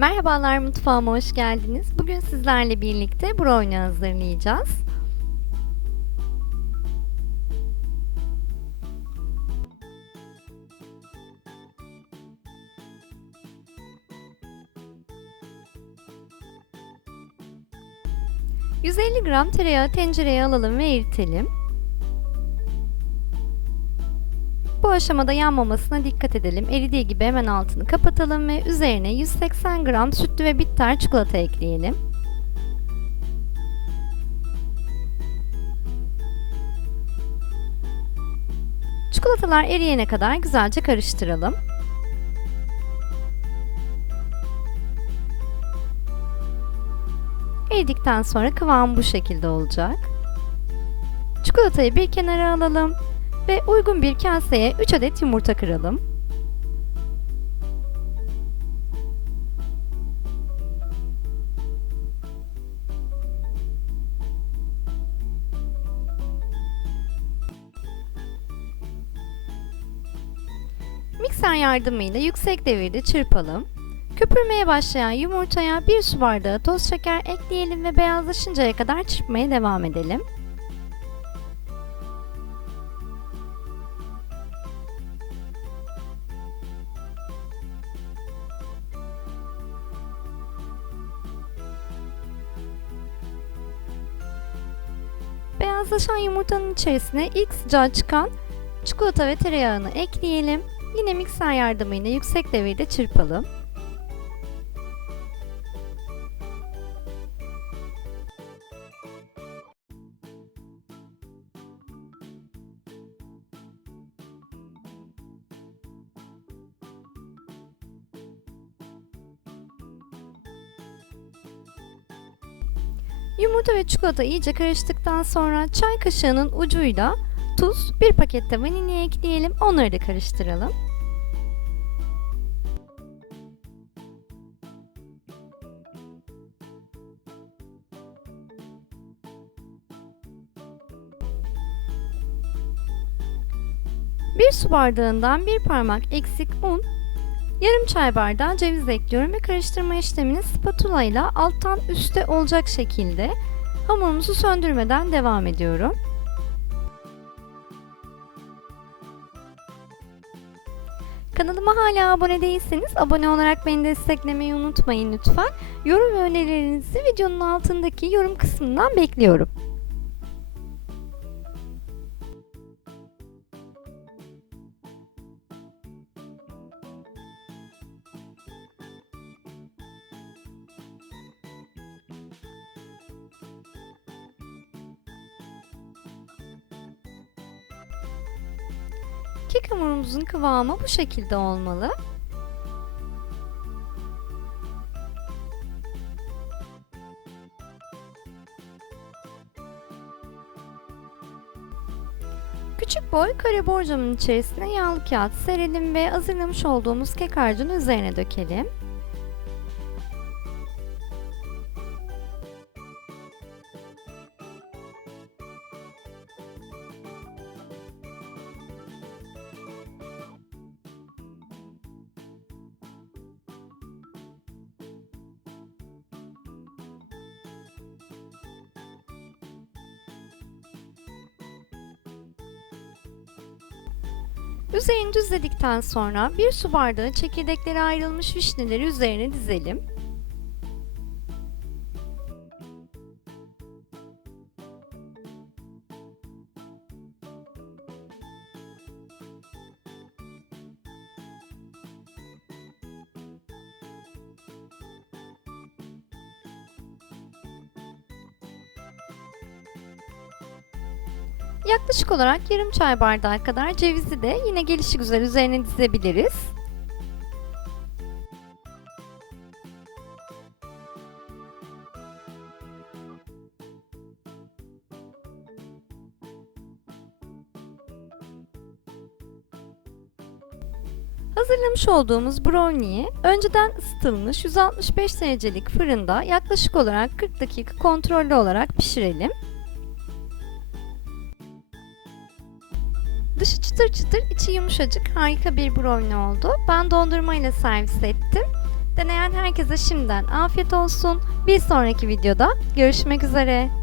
Merhabalar mutfağıma hoş geldiniz. Bugün sizlerle birlikte brownie hazırlayacağız. ...150 gram tereyağı tencereye alalım ve eritelim. Aşamada yanmamasına dikkat edelim. Eridiği gibi hemen altını kapatalım ve üzerine 180 gram sütlü ve bitter çikolata ekleyelim. Çikolatalar eriyene kadar güzelce karıştıralım. Eridikten sonra kıvam bu şekilde olacak. Çikolatayı bir kenara alalım ve uygun bir kaseye 3 adet yumurta kıralım. Mikser yardımıyla yüksek devirde çırpalım. Köpürmeye başlayan yumurtaya 1 su bardağı toz şeker ekleyelim ve beyazlaşıncaya kadar çırpmaya devam edelim. Beyazlaşan yumurtanın içerisine ilk sıcağı çıkan çikolata ve tereyağını ekleyelim. Yine mikser yardımıyla yüksek devirde çırpalım. Yumurta ve çikolata iyice karıştıktan sonra çay kaşığının ucuyla tuz, bir pakette vanilya ekleyelim. Onları da karıştıralım. Bir su bardağından bir parmak eksik un, Yarım çay bardağı ceviz ekliyorum ve karıştırma işlemini spatula ile alttan üste olacak şekilde hamurumuzu söndürmeden devam ediyorum. Kanalıma hala abone değilseniz abone olarak beni desteklemeyi unutmayın lütfen. Yorum ve önerilerinizi videonun altındaki yorum kısmından bekliyorum. Kek hamurumuzun kıvamı bu şekilde olmalı. Küçük boy kare borcamın içerisine yağlı kağıt serelim ve hazırlamış olduğumuz kek harcını üzerine dökelim. Üzerini düzledikten sonra bir su bardağı çekirdekleri ayrılmış vişneleri üzerine dizelim. Yaklaşık olarak yarım çay bardağı kadar cevizi de yine gelişi güzel üzerine dizebiliriz. Hazırlamış olduğumuz brownie'yi önceden ısıtılmış 165 derecelik fırında yaklaşık olarak 40 dakika kontrollü olarak pişirelim. Dışı çıtır çıtır, içi yumuşacık harika bir brownie oldu. Ben dondurma ile servis ettim. Deneyen herkese şimdiden afiyet olsun. Bir sonraki videoda görüşmek üzere.